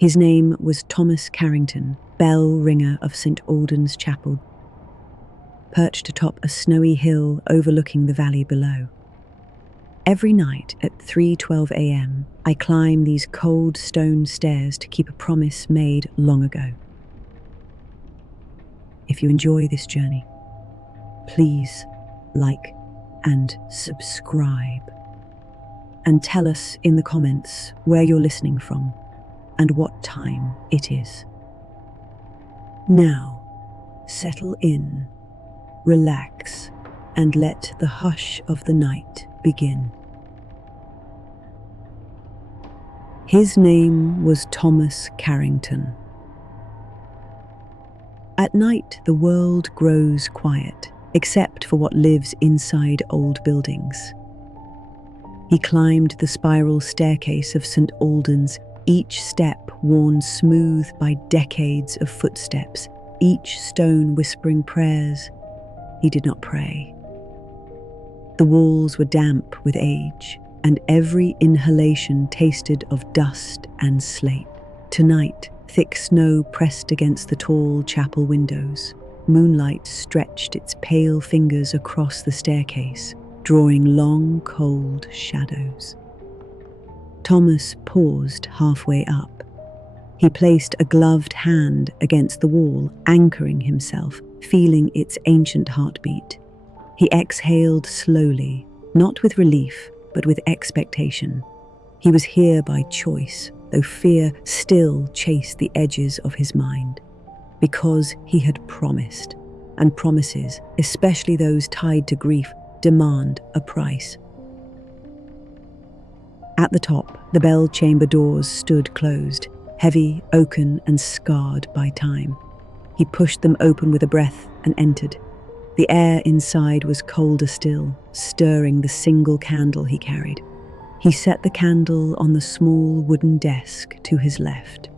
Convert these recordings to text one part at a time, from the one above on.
His name was Thomas Carrington, bell ringer of St. Alden's Chapel, perched atop a snowy hill overlooking the valley below. Every night at 3:12 a.m., I climb these cold stone stairs to keep a promise made long ago. If you enjoy this journey, please like and subscribe. And tell us in the comments where you're listening from and what time it is. Now, settle in, relax, and let the hush of the night begin. His name was Thomas Carrington. At night, the world grows quiet, except for what lives inside old buildings. He climbed the spiral staircase of St. Alden's, each step worn smooth by decades of footsteps, each stone whispering prayers. He did not pray. The walls were damp with age, and every inhalation tasted of dust and slate. Tonight, thick snow pressed against the tall chapel windows. Moonlight stretched its pale fingers across the staircase, drawing long, cold shadows. Thomas paused halfway up. He placed a gloved hand against the wall, anchoring himself, feeling its ancient heartbeat. He exhaled slowly, not with relief, but with expectation. He was here by choice, though fear still chased the edges of his mind. Because he had promised, and promises, especially those tied to grief, demand a price. At the top, the bell chamber doors stood closed, heavy, oaken, and scarred by time. He pushed them open with a breath and entered. The air inside was colder still, stirring the single candle he carried. He set the candle on the small wooden desk to his left.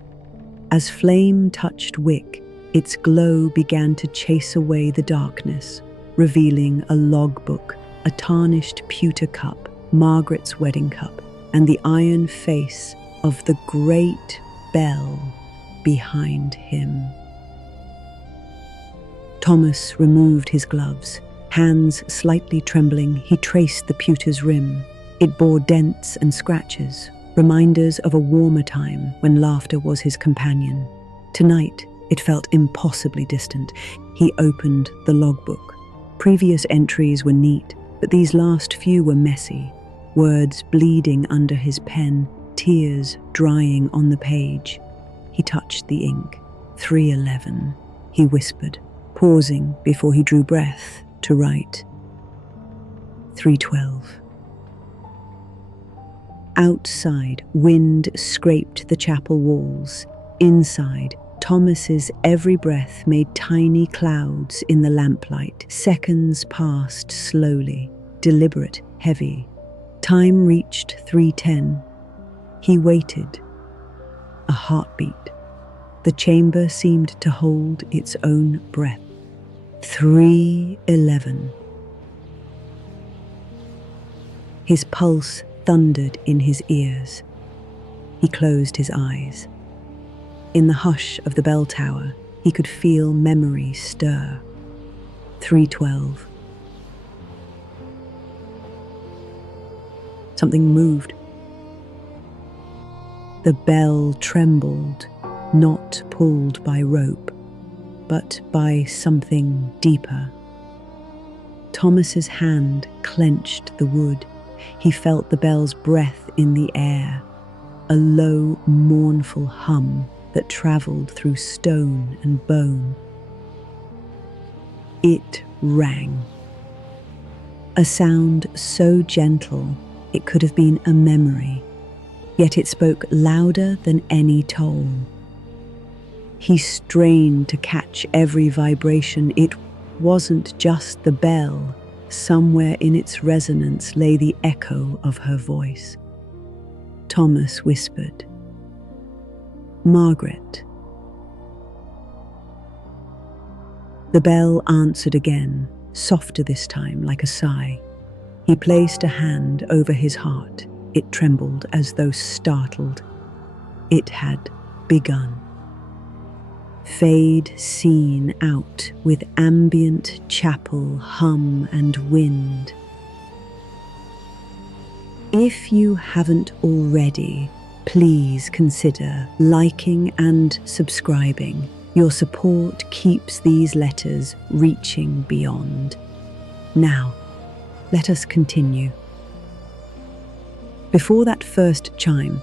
As flame touched wick, its glow began to chase away the darkness, revealing a logbook, a tarnished pewter cup, Margaret's wedding cup, and the iron face of the great bell behind him. Thomas removed his gloves. Hands slightly trembling, he traced the pewter's rim. It bore dents and scratches, reminders of a warmer time when laughter was his companion. Tonight, it felt impossibly distant. He opened the logbook. Previous entries were neat, but these last few were messy. Words bleeding under his pen, tears drying on the page. He touched the ink. 3:11, he whispered, pausing before he drew breath to write. 3:12. Outside, wind scraped the chapel walls. Inside, Thomas's every breath made tiny clouds in the lamplight. Seconds passed slowly, deliberate, heavy. Time reached 3:10. He waited. A heartbeat. The chamber seemed to hold its own breath. 3:11. His pulse thundered in his ears. He closed his eyes. In the hush of the bell tower, he could feel memory stir. 3:12. Something moved. The bell trembled, not pulled by rope, but by something deeper. Thomas's hand clenched the wood. He felt the bell's breath in the air, a low, mournful hum that traveled through stone and bone. It rang. A sound so gentle it could have been a memory, yet it spoke louder than any toll. He strained to catch every vibration. It wasn't just the bell. Somewhere in its resonance lay the echo of her voice. Thomas whispered, "Margaret." The bell answered again, softer this time, like a sigh. He placed a hand over his heart. It trembled as though startled. It had begun. Fade scene out with ambient chapel hum and wind. If you haven't already, please consider liking and subscribing. Your support keeps these letters reaching beyond. Now, let us continue. Before that first chime,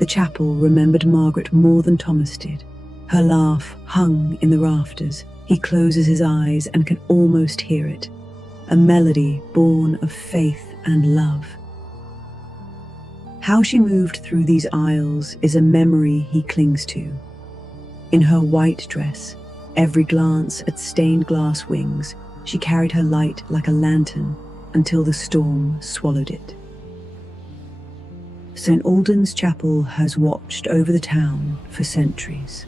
the chapel remembered Margaret more than Thomas did. Her laugh hung in the rafters. He closes his eyes and can almost hear it, a melody born of faith and love. How she moved through these aisles is a memory he clings to. In her white dress, every glance at stained glass wings, she carried her light like a lantern until the storm swallowed it. St. Alden's Chapel has watched over the town for centuries.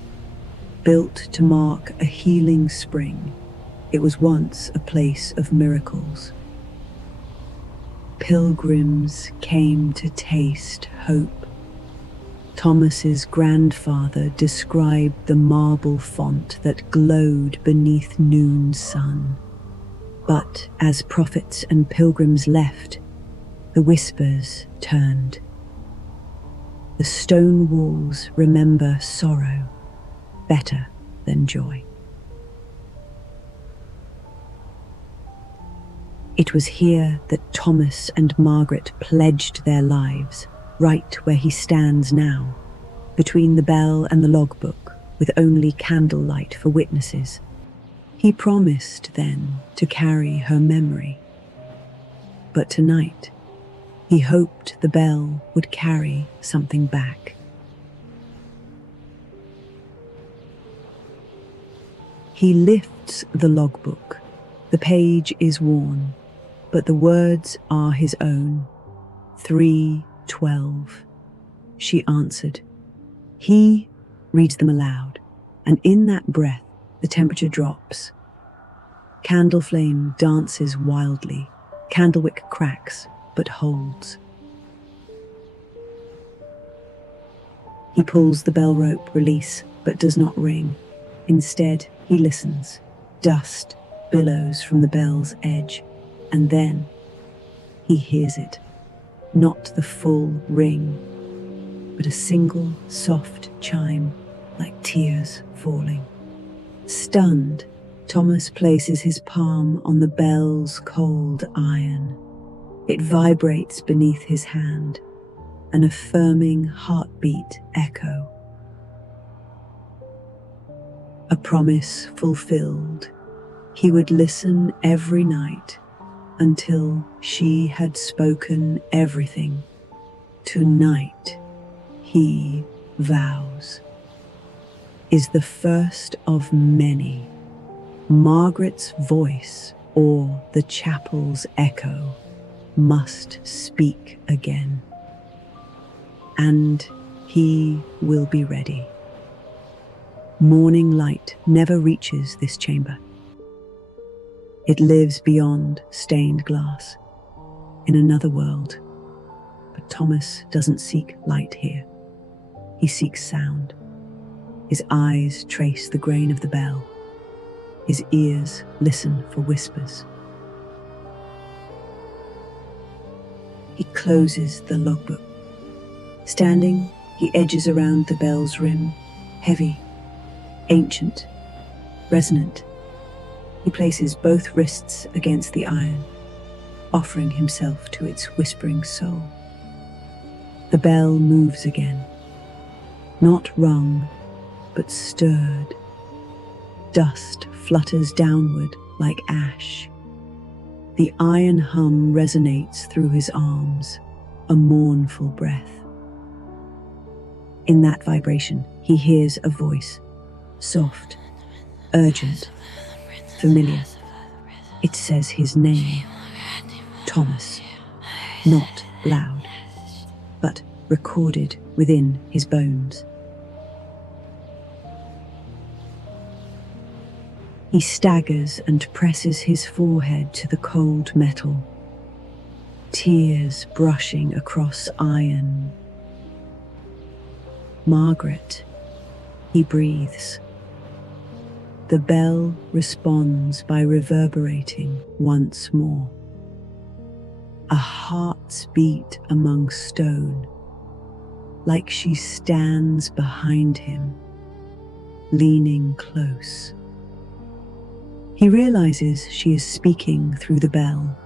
Built to mark a healing spring, it was once a place of miracles. Pilgrims came to taste hope. Thomas's grandfather described the marble font that glowed beneath noon sun. But as prophets and pilgrims left, the whispers turned. The stone walls remember sorrow better than joy. It was here that Thomas and Margaret pledged their lives, right where he stands now, between the bell and the logbook, with only candlelight for witnesses. He promised then to carry her memory. But tonight, he hoped the bell would carry something back. He lifts the logbook. The page is worn, but the words are his own. 3:12. She answered. He reads them aloud, and in that breath, the temperature drops. Candle flame dances wildly. Candlewick cracks, but holds. He pulls the bell rope release, but does not ring. Instead, he listens. Dust billows from the bell's edge, and then he hears it. Not the full ring, but a single soft chime, like tears falling. Stunned, Thomas places his palm on the bell's cold iron. It vibrates beneath his hand, an affirming heartbeat echo. A promise fulfilled. He would listen every night until she had spoken everything. Tonight, he vows, is the first of many. Margaret's voice, or the chapel's echo, must speak again. And he will be ready. Morning light never reaches this chamber. It lives beyond stained glass, in another world. But Thomas doesn't seek light here. He seeks sound. His eyes trace the grain of the bell. His ears listen for whispers. He closes the logbook. Standing, he edges around the bell's rim, heavy, ancient, resonant. He places both wrists against the iron, offering himself to its whispering soul. The bell moves again, not rung, but stirred. Dust flutters downward like ash. The iron hum resonates through his arms, a mournful breath. In that vibration, he hears a voice, soft, urgent, familiar. It says his name, Thomas, not loud, but recorded within his bones. He staggers and presses his forehead to the cold metal, tears brushing across iron. Margaret, He breathes. The bell responds by reverberating once more. A heart's beat among stone, like she stands behind him, leaning close. He realizes she is speaking through the bell,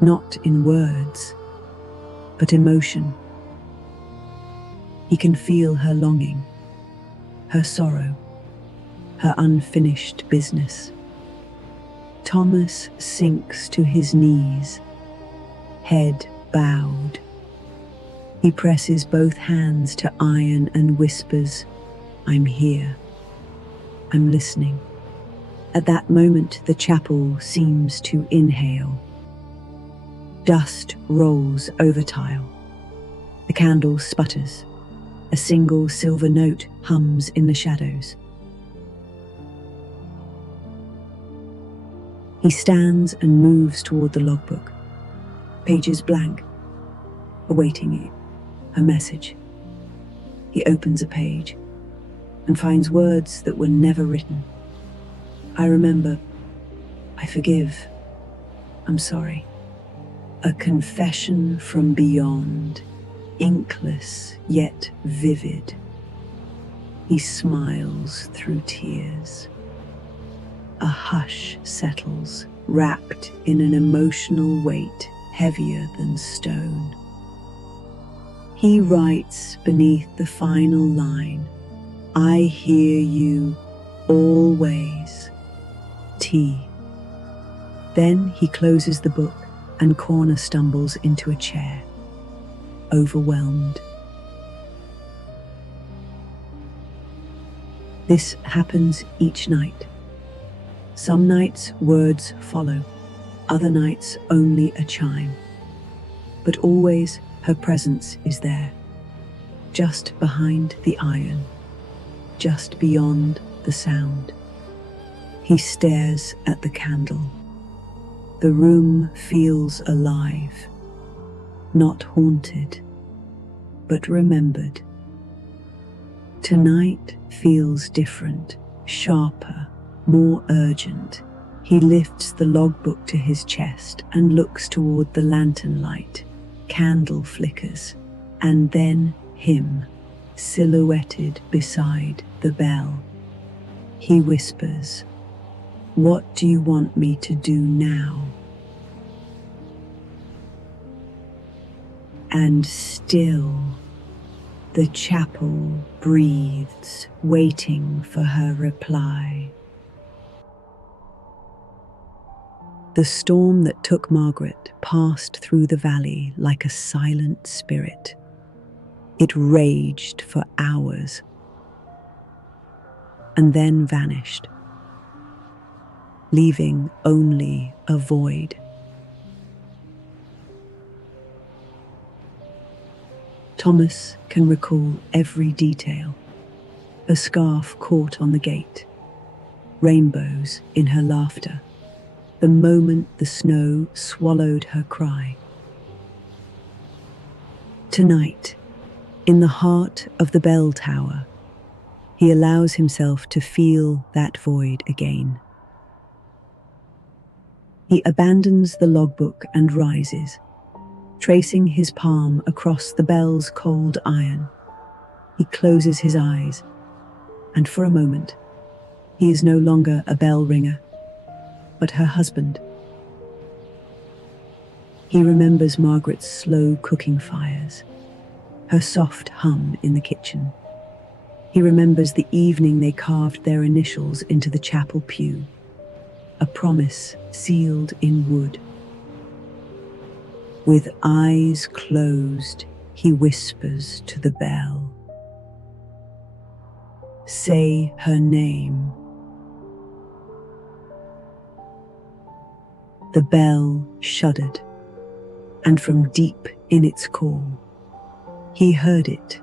not in words, but emotion. He can feel her longing, her sorrow, her unfinished business. Thomas sinks to his knees, head bowed. He presses both hands to iron and whispers, "I'm here. I'm listening." At that moment, the chapel seems to inhale. Dust rolls over tile. The candle sputters. A single silver note hums in the shadows. He stands and moves toward the logbook, pages blank, awaiting a message. He opens a page and finds words that were never written. "I remember. I forgive. I'm sorry." A confession from beyond, inkless yet vivid. He smiles through tears. A hush settles, wrapped in an emotional weight heavier than stone. He writes beneath the final line, "I hear you always. T." Then he closes the book and Corner stumbles into a chair, overwhelmed. This happens each night. Some nights words follow, other nights only a chime. But always her presence is there, just behind the iron, just beyond the sound. He stares at the candle. The room feels alive, not haunted, but remembered. Tonight feels different, sharper, more urgent. He lifts the logbook to his chest and looks toward the lantern light. Candle flickers, and then him, silhouetted beside the bell. He whispers, "What do you want me to do now?" And still, the chapel breathes, waiting for her reply. The storm that took Margaret passed through the valley like a silent spirit. It raged for hours and then vanished, leaving only a void. Thomas can recall every detail. A scarf caught on the gate, rainbows in her laughter, the moment the snow swallowed her cry. Tonight, in the heart of the bell tower, he allows himself to feel that void again. He abandons the logbook and rises, tracing his palm across the bell's cold iron. He closes his eyes, and for a moment, he is no longer a bell ringer, but her husband. He remembers Margaret's slow cooking fires, her soft hum in the kitchen. He remembers the evening they carved their initials into the chapel pew, a promise sealed in wood. With eyes closed, he whispers to the bell, "Say her name." The bell shuddered, and from deep in its core, he heard it.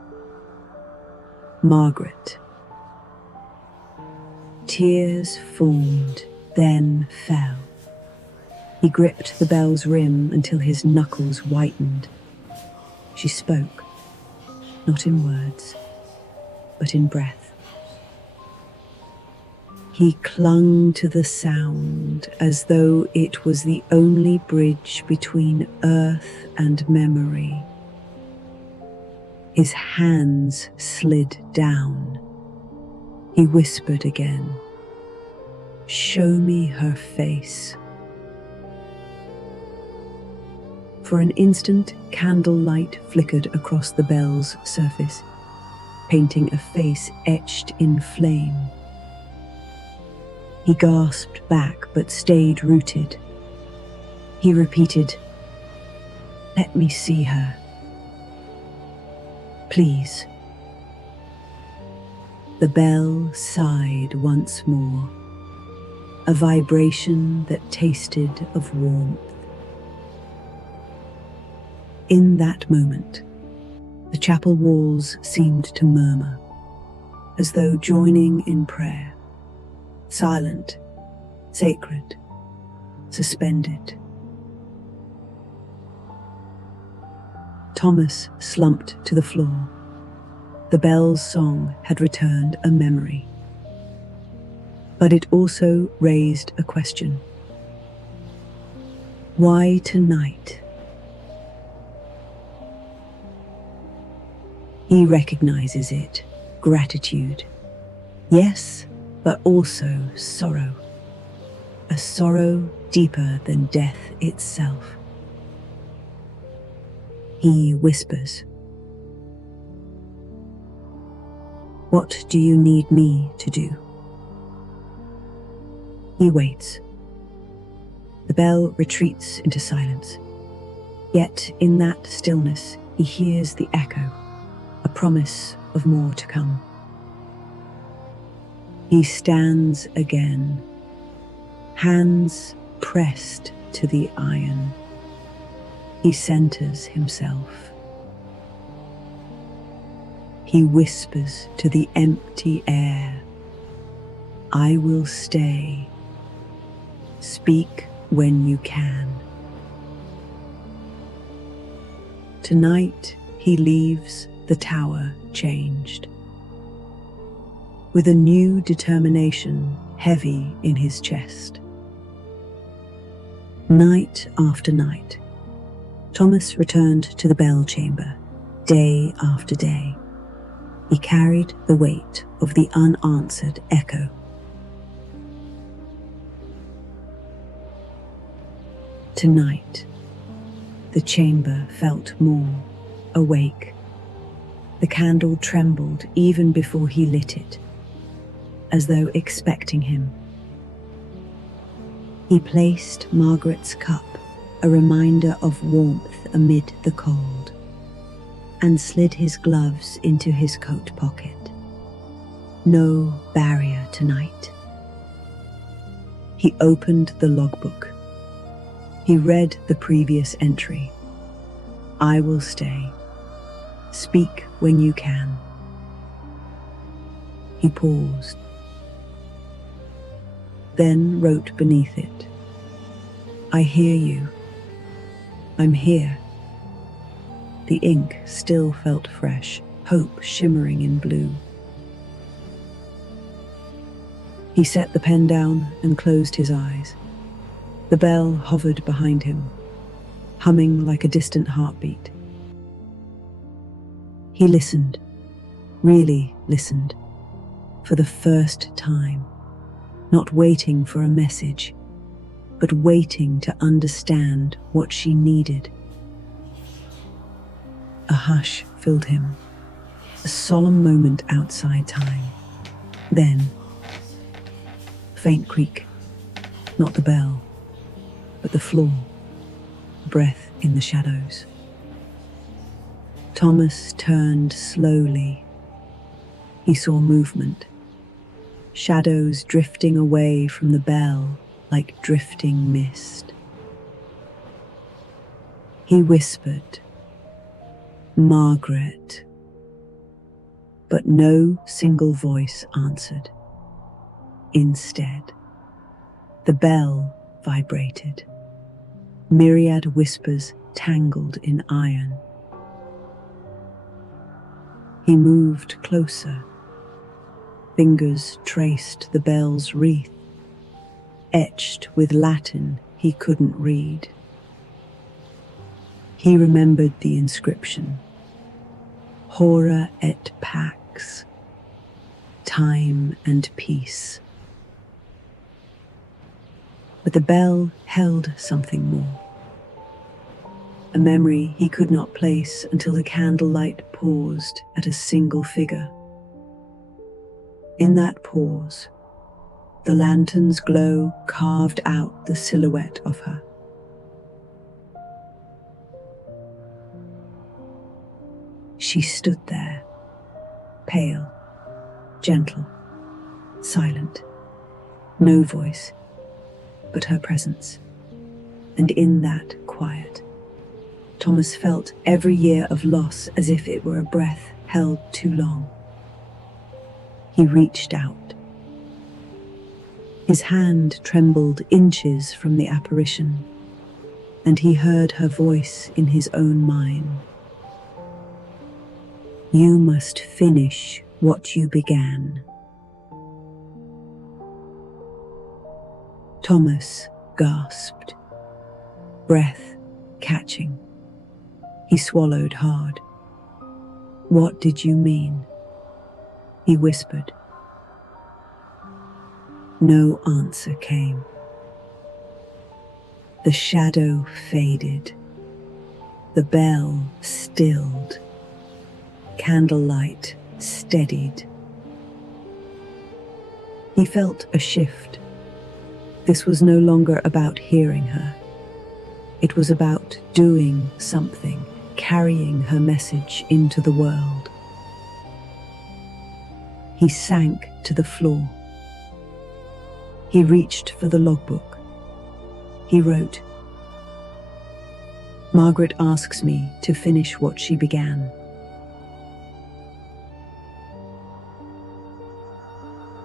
Margaret. Tears formed, then fell. He gripped the bell's rim until his knuckles whitened. She spoke, not in words, but in breath. He clung to the sound as though it was the only bridge between earth and memory. His hands slid down. He whispered again, "Show me her face." For an instant, candlelight flickered across the bell's surface, painting a face etched in flame. He gasped back but stayed rooted. He repeated, "Let me see her. Please." The bell sighed once more, a vibration that tasted of warmth. In that moment, the chapel walls seemed to murmur, as though joining in prayer, silent, sacred, suspended. Thomas slumped to the floor. The bell's song had returned a memory. But it also raised a question. Why tonight? He recognizes it, gratitude. Yes, but also sorrow. A sorrow deeper than death itself. He whispers, "What do you need me to do?" He waits. The bell retreats into silence. Yet in that stillness, he hears the echo, a promise of more to come. He stands again, hands pressed to the iron. He centers himself. He whispers to the empty air, "I will stay. Speak when you can." Tonight he leaves the tower changed, with a new determination heavy in his chest. Night after night, Thomas returned to the bell chamber, day after day. He carried the weight of the unanswered echo. Tonight, the chamber felt more awake. The candle trembled even before he lit it, as though expecting him. He placed Margaret's cup, a reminder of warmth amid the cold, and slid his gloves into his coat pocket. No barrier tonight. He opened the logbook. He read the previous entry. "I will stay. Speak when you can." He paused, then wrote beneath it, "I hear you. I'm here." The ink still felt fresh, hope shimmering in blue. He set the pen down and closed his eyes. The bell hovered behind him, humming like a distant heartbeat. He listened, really listened, for the first time, not waiting for a message, but waiting to understand what she needed. A hush filled him, a solemn moment outside time. Then, a faint creak, not the bell, but the floor, a breath in the shadows. Thomas turned slowly. He saw movement, shadows drifting away from the bell like drifting mist. He whispered, "Margaret," but no single voice answered. Instead, the bell vibrated, myriad whispers tangled in iron. He moved closer, fingers traced the bell's wreath, etched with Latin he couldn't read. He remembered the inscription, Hora et Pax, time and peace. But the bell held something more, a memory he could not place until the candlelight paused at a single figure. In that pause, the lantern's glow carved out the silhouette of her. She stood there, pale, gentle, silent, no voice, but her presence. And in that quiet, Thomas felt every year of loss as if it were a breath held too long. He reached out. His hand trembled inches from the apparition, and he heard her voice in his own mind. You must finish what you began. Thomas gasped, breath catching. He swallowed hard. What did you mean? He whispered. No answer came. The shadow faded. The bell stilled. Candlelight steadied. He felt a shift. This was no longer about hearing her. It was about doing something, carrying her message into the world. He sank to the floor. He reached for the logbook. He wrote, Margaret asks me to finish what she began.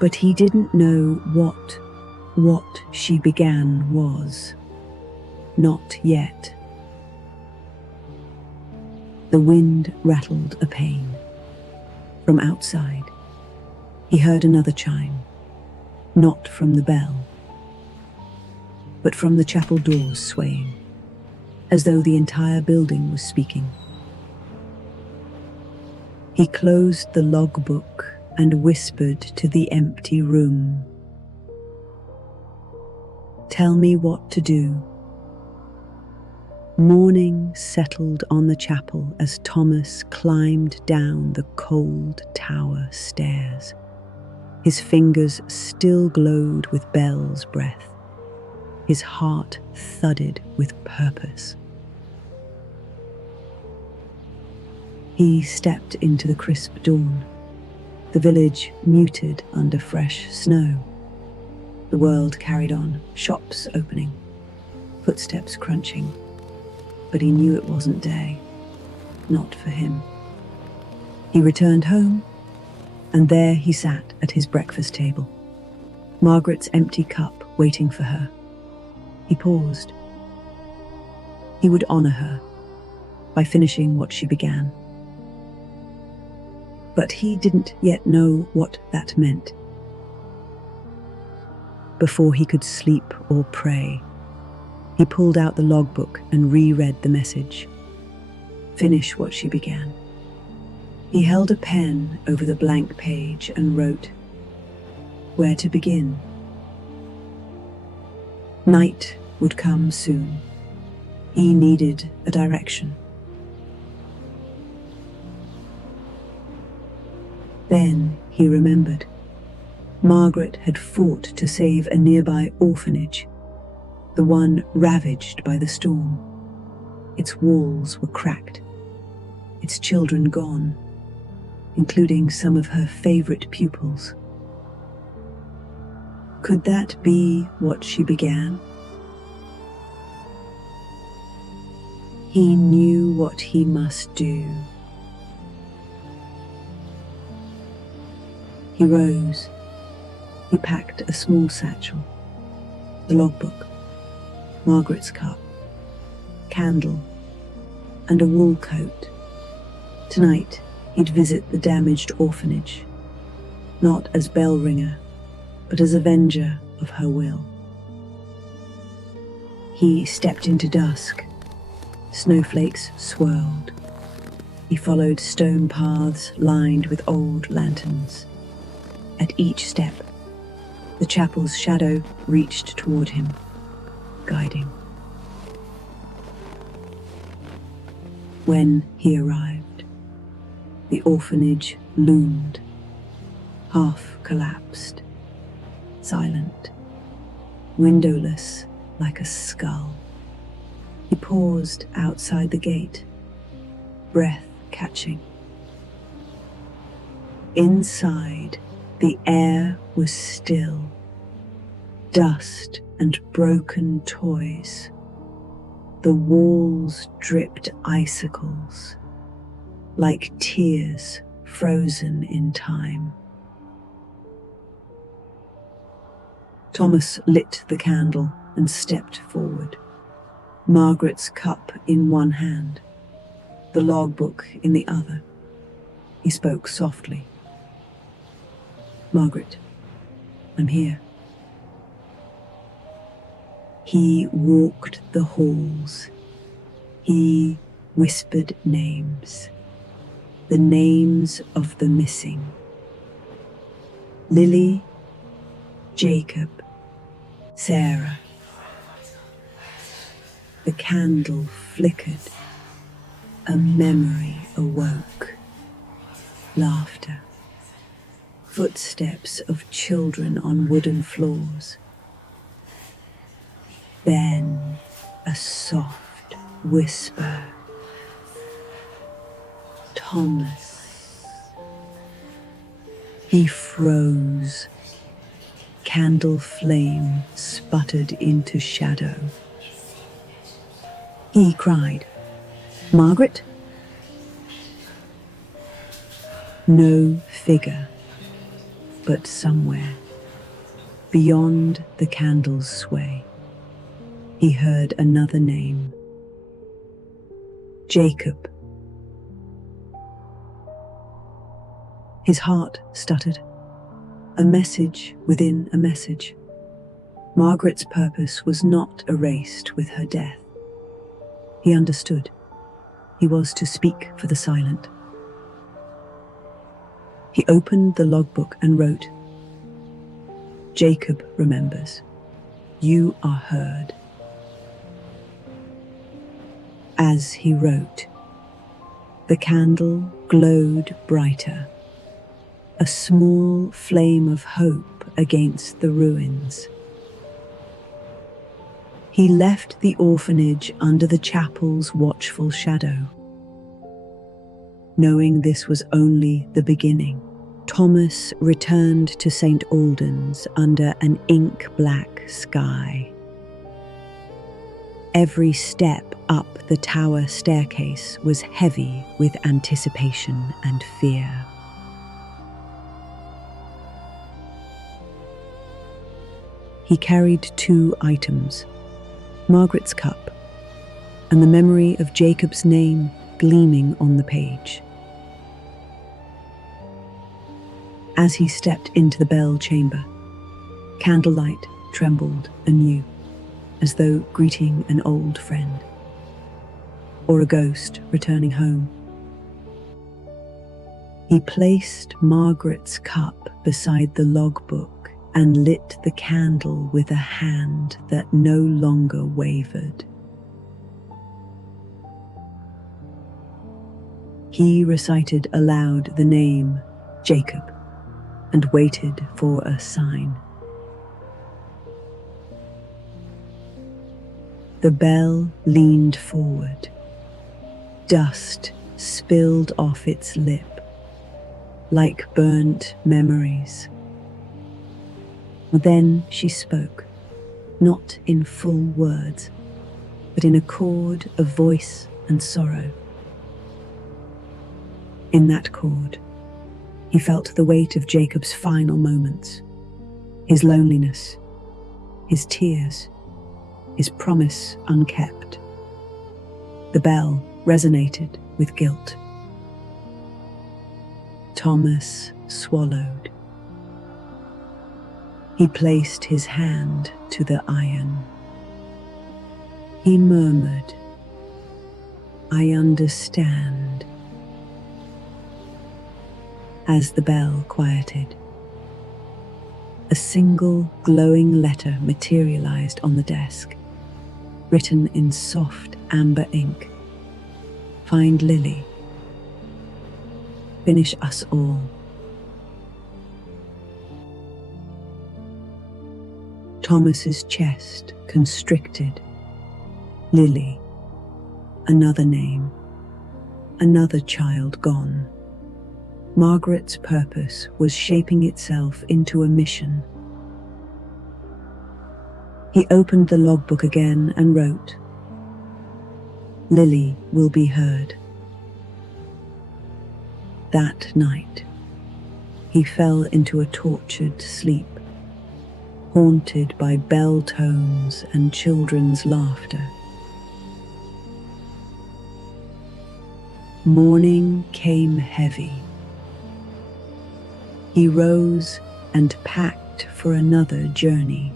But he didn't know what she began was. Not yet. The wind rattled a pane. From outside, he heard another chime, not from the bell, but from the chapel doors swaying, as though the entire building was speaking. He closed the logbook and whispered to the empty room. Tell me what to do. Morning settled on the chapel as Thomas climbed down the cold tower stairs. His fingers still glowed with Belle's breath. His heart thudded with purpose. He stepped into the crisp dawn. The village muted under fresh snow. The world carried on, shops opening, footsteps crunching. But he knew it wasn't day, not for him. He returned home, and there he sat at his breakfast table, Margaret's empty cup waiting for her. He paused. He would honor her by finishing what she began. But he didn't yet know what that meant. Before he could sleep or pray, he pulled out the logbook and reread the message. Finish what she began. He held a pen over the blank page and wrote, where to begin. Night would come soon. He needed a direction. Then he remembered. Margaret had fought to save a nearby orphanage, the one ravaged by the storm. Its walls were cracked, its children gone, including some of her favorite pupils. Could that be what she began? He knew what he must do. He rose. He packed a small satchel, the logbook, Margaret's cup, candle, and a wool coat. Tonight, he'd visit the damaged orphanage. not as bell ringer, but as avenger of her will. He stepped into dusk. Snowflakes swirled. He followed stone paths lined with old lanterns. At each step, the chapel's shadow reached toward him, guiding. When he arrived, the orphanage loomed, half collapsed, silent, windowless like a skull. He paused outside the gate, breath catching. Inside, the air was still, dust and broken toys. The walls dripped icicles, like tears frozen in time. Thomas lit the candle and stepped forward, Margaret's cup in one hand, the logbook in the other. He spoke softly. "Margaret, I'm here." He walked the halls. He whispered names, the names of the missing. Lily, Jacob, Sarah. The candle flickered. A memory awoke. Laughter. Footsteps of children on wooden floors. Then a soft whisper. "Thomas." He froze. Candle flame sputtered into shadow. He cried, "Margaret?" No figure, but somewhere, beyond the candle's sway, he heard another name. Jacob. His heart stuttered. A message within a message. Margaret's purpose was not erased with her death. He understood. He was to speak for the silent. He opened the logbook and wrote, "Jacob remembers. You are heard." As he wrote, the candle glowed brighter, a small flame of hope against the ruins. He left the orphanage under the chapel's watchful shadow. Knowing this was only the beginning, Thomas returned to St. Alden's under an ink-black sky. Every step up the tower staircase was heavy with anticipation and fear. He carried 2 items, Margaret's cup and the memory of Jacob's name gleaming on the page. As he stepped into the bell chamber, candlelight trembled anew, as though greeting an old friend, or a ghost returning home. He placed Margaret's cup beside the logbook and lit the candle with a hand that no longer wavered. He recited aloud the name Jacob and waited for a sign. The bell leaned forward. Dust spilled off its lip, like burnt memories. Then she spoke, not in full words, but in a chord of voice and sorrow. In that chord, he felt the weight of Jacob's final moments, his loneliness, his tears, his promise unkept. The bell resonated with guilt. Thomas swallowed. He placed his hand to the iron. He murmured, "I understand." As the bell quieted, a single glowing letter materialized on the desk, written in soft amber ink. "Find Lily. Finish us all." Thomas's chest constricted. Lily. Another name. Another child gone. Margaret's purpose was shaping itself into a mission. He opened the logbook again and wrote, "Lily will be heard." That night, he fell into a tortured sleep, haunted by bell tones and children's laughter. Morning came heavy. He rose and packed for another journey.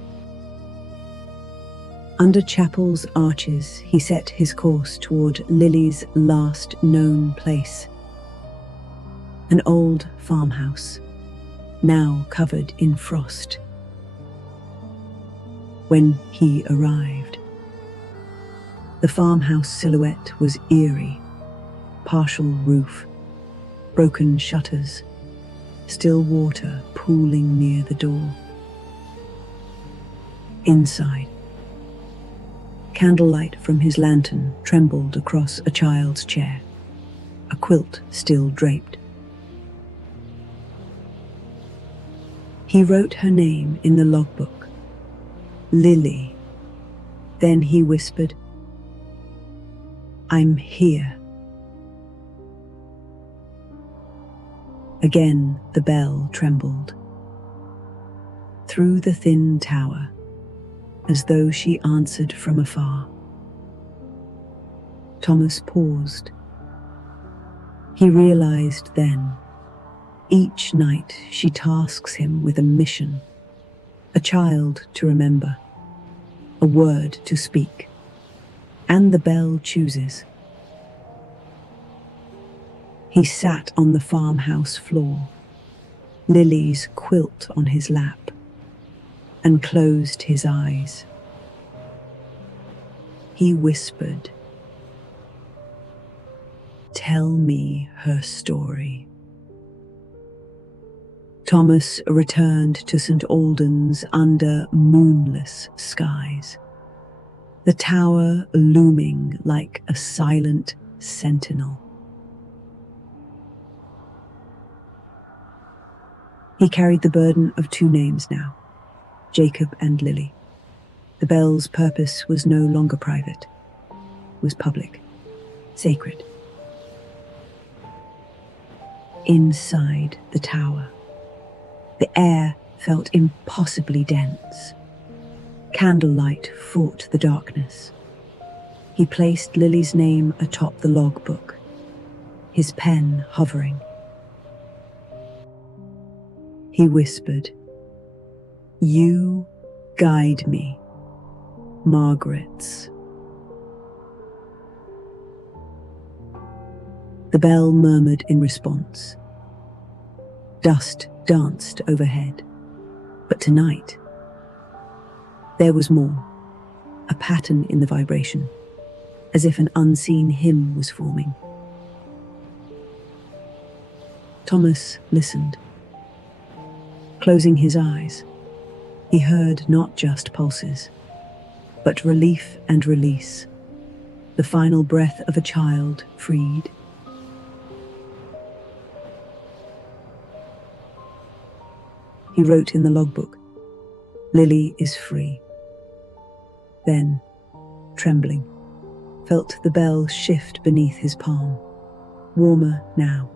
Under chapel's arches, he set his course toward Lily's last known place, an old farmhouse, now covered in frost. When he arrived, the farmhouse silhouette was eerie. Partial roof, broken shutters, still water pooling near the door. Inside, candlelight from his lantern trembled across a child's chair, a quilt still draped. He wrote her name in the logbook, Lily. Then he whispered, "I'm here." Again the bell trembled. Through the thin tower, as though she answered from afar. Thomas paused. He realized then, each night she tasks him with a mission, a child to remember, a word to speak, and the bell chooses. He sat on the farmhouse floor, Lily's quilt on his lap, and closed his eyes. He whispered, "Tell me her story." Thomas returned to St. Alden's under moonless skies, the tower looming like a silent sentinel. He carried the burden of two names now, Jacob and Lily. The bell's purpose was no longer private, it was public, sacred. Inside the tower, the air felt impossibly dense. Candlelight fought the darkness. He placed Lily's name atop the logbook, his pen hovering. He whispered, "You guide me, Margaret's." The bell murmured in response. Dust danced overhead. But tonight, there was more, a pattern in the vibration, as if an unseen hymn was forming. Thomas listened. Closing his eyes, he heard not just pulses, but relief and release, the final breath of a child freed. He wrote in the logbook, "Lily is free." Then, trembling, felt the bell shift beneath his palm, warmer now,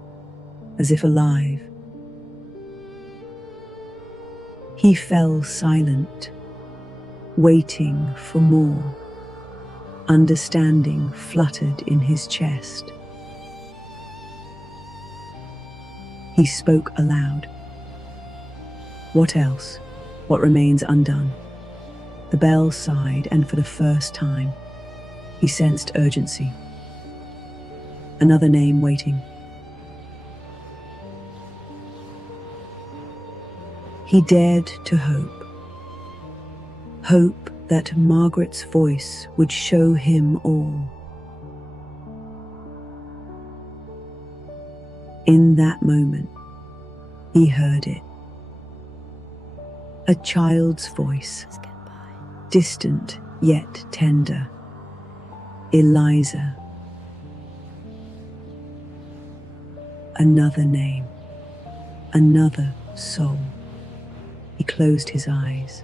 as if alive. He fell silent, waiting for more. Understanding fluttered in his chest. He spoke aloud. "What else?" what remains undone. The bell sighed, and for the first time, he sensed urgency. Another name waiting. He dared to hope. Hope that Margaret's voice would show him all. In that moment, he heard it. A child's voice, distant yet tender. Eliza. Another name, another soul. He closed his eyes,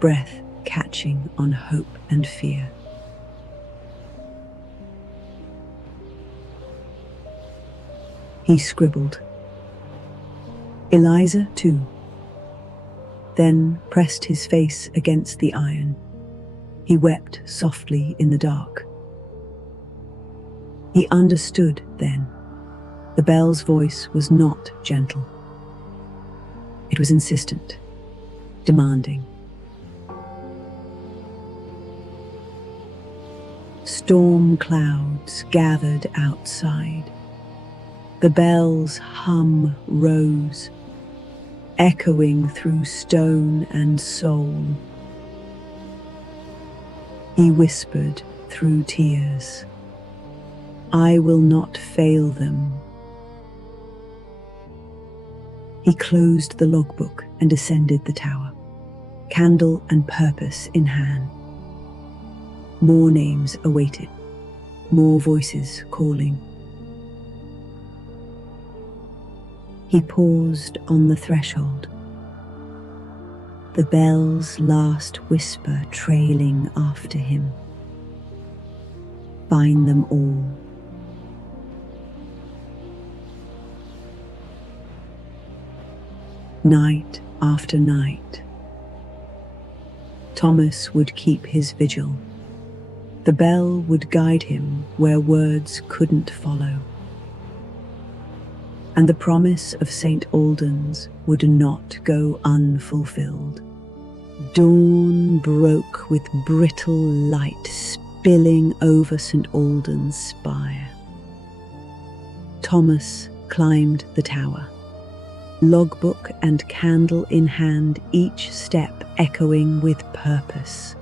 breath catching on hope and fear. He scribbled, Eliza too, then pressed his face against the iron. He wept softly in the dark. He understood then. The bell's voice was not gentle. It was insistent, demanding. Storm clouds gathered outside. The bell's hum rose, echoing through stone and soul. He whispered through tears, I will not fail them. He closed the logbook and ascended the tower, candle and purpose in hand. More names awaited, more voices calling. He paused on the threshold, the bell's last whisper trailing after him. Find them all. Night after night, Thomas would keep his vigil. The bell would guide him where words couldn't follow. And the promise of St. Alden's would not go unfulfilled. Dawn broke with brittle light spilling over St. Alden's spire. Thomas climbed the tower, logbook and candle in hand, each step echoing with purpose.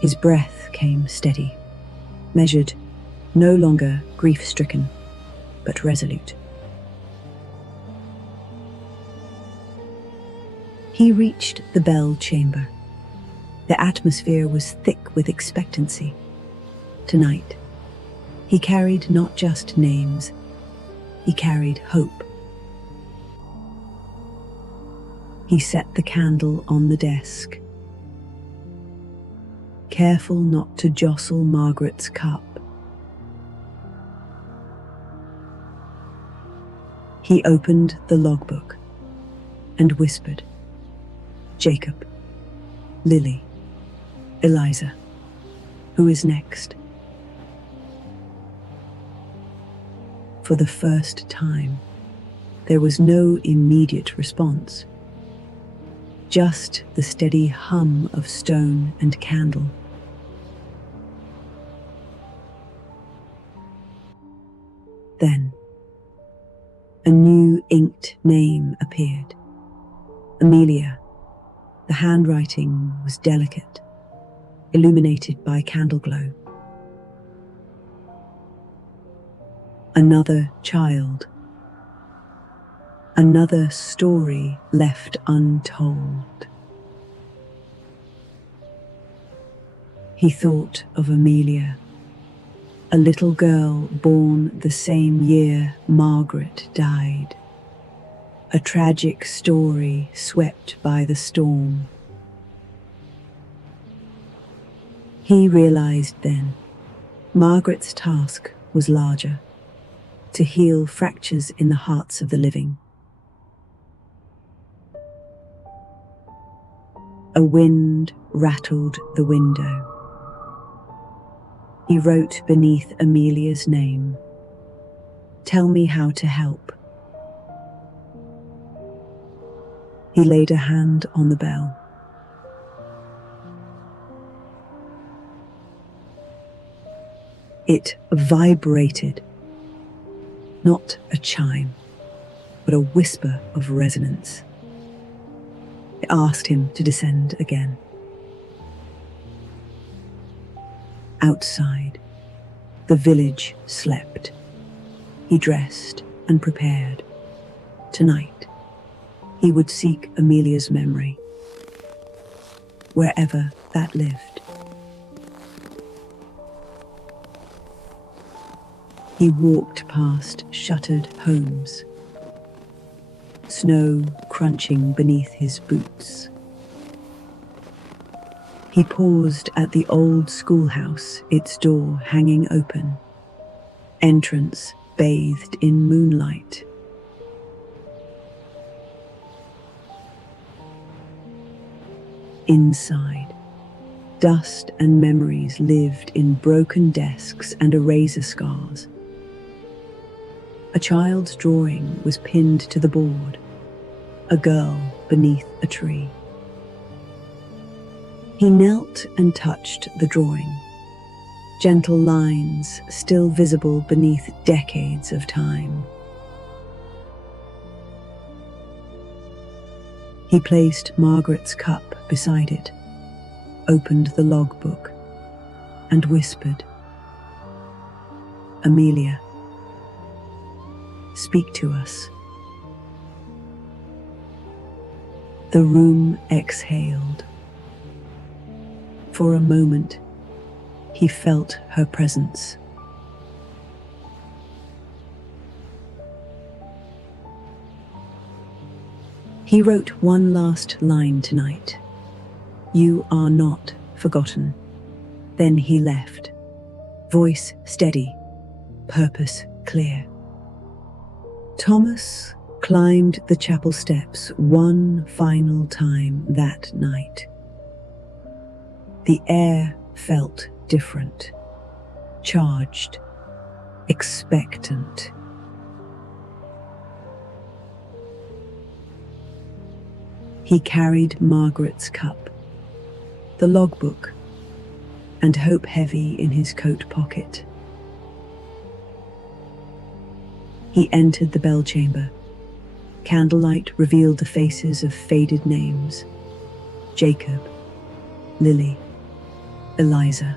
His breath came steady, measured, no longer grief-stricken, but resolute. He reached the bell chamber. The atmosphere was thick with expectancy. Tonight, he carried not just names, he carried hope. He set the candle on the desk, careful not to jostle Margaret's cup. He opened the logbook and whispered, Jacob, Lily, Eliza, who is next? For the first time, there was no immediate response, just the steady hum of stone and candle. Then, a new inked name appeared. Amelia. The handwriting was delicate, illuminated by candle glow. Another child. Another story left untold. He thought of Amelia, a little girl born the same year Margaret died. A tragic story swept by the storm. He realized then, Margaret's task was larger, to heal fractures in the hearts of the living. A wind rattled the window. He wrote beneath Amelia's name, "Tell me how to help." He laid a hand on the bell. It vibrated, not a chime, but a whisper of resonance. It asked him to descend again. Outside, the village slept. He dressed and prepared. Tonight, he would seek Amelia's memory, wherever that lived. He walked past shuttered homes, snow crunching beneath his boots. He paused at the old schoolhouse, its door hanging open, entrance bathed in moonlight. Inside, dust and memories lived in broken desks and eraser scars. A child's drawing was pinned to the board, a girl beneath a tree. He knelt and touched the drawing, gentle lines still visible beneath decades of time. He placed Margaret's cup beside it, opened the logbook, and whispered, "Amelia, speak to us." The room exhaled. For a moment, he felt her presence. He wrote one last line tonight. "You are not forgotten." Then he left, voice steady, purpose clear. Thomas climbed the chapel steps one final time that night. The air felt different, charged, expectant. He carried Margaret's cup, the logbook, and hope heavy in his coat pocket. He entered the bell chamber. Candlelight revealed the faces of faded names: Jacob, Lily, Eliza,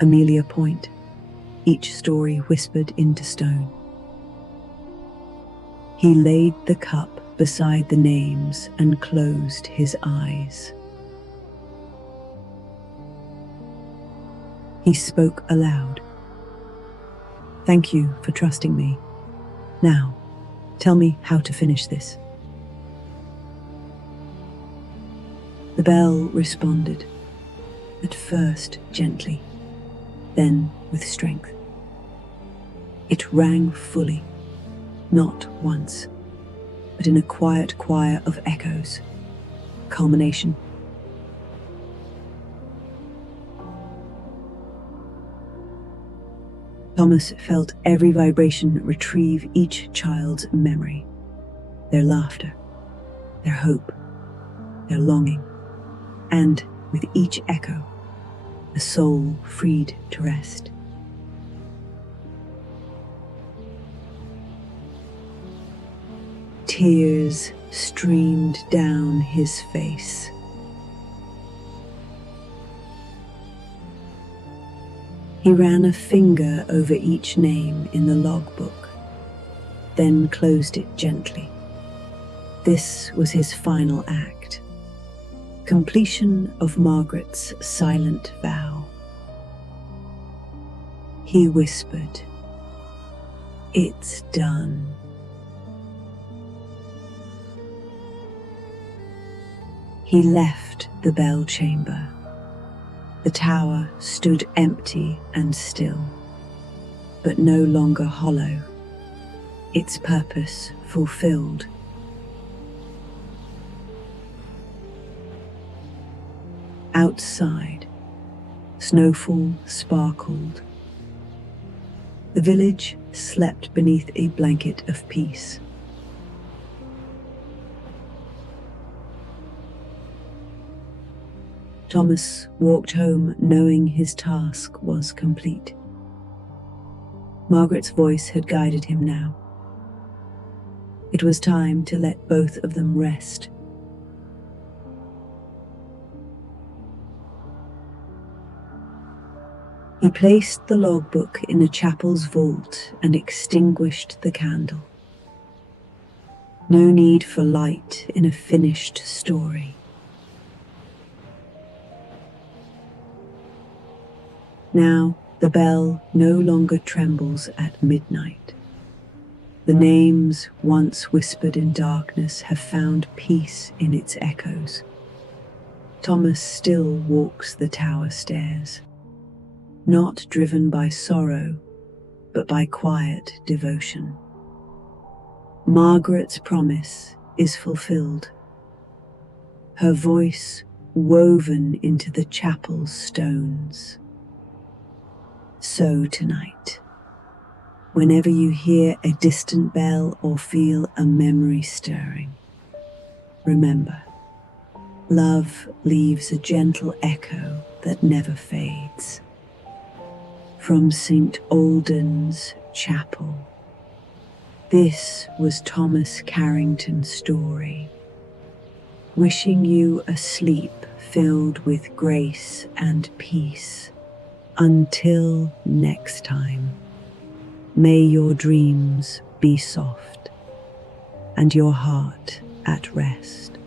Amelia Point, each story whispered into stone. He laid the cup beside the names and closed his eyes. He spoke aloud. "Thank you for trusting me. Now, tell me how to finish this." The bell responded, at first gently, then with strength. It rang fully, not once, but in a quiet choir of echoes. Culmination. Thomas felt every vibration retrieve each child's memory, their laughter, their hope, their longing, and with each echo, the soul freed to rest. Tears streamed down his face. He ran a finger over each name in the logbook, then closed it gently. This was his final act, completion of Margaret's silent vow. He whispered, "It's done." He left the bell chamber. The tower stood empty and still, but no longer hollow, its purpose fulfilled. Outside, snowfall sparkled. The village slept beneath a blanket of peace. Thomas walked home knowing his task was complete. Margaret's voice had guided him now. It was time to let both of them rest. He placed the logbook in the chapel's vault and extinguished the candle. No need for light in a finished story. Now the bell no longer trembles at midnight. The names once whispered in darkness have found peace in its echoes. Thomas still walks the tower stairs, not driven by sorrow, but by quiet devotion. Margaret's promise is fulfilled, her voice woven into the chapel's stones. So tonight, whenever you hear a distant bell or feel a memory stirring, remember, love leaves a gentle echo that never fades. From St. Alden's Chapel, this was Thomas Carrington's story, wishing you a sleep filled with grace and peace. Until next time, may your dreams be soft and your heart at rest.